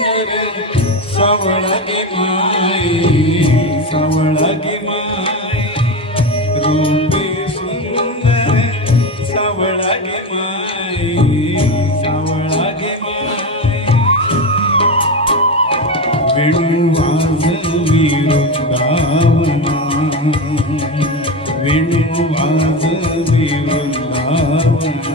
सुंदर सावळा गे माय सावळा गे माय रूपे सुंदर सावळा गे माय सावळा गे माय वेणू वाजवी वृंदावना वेणू वाजवी वृंदावना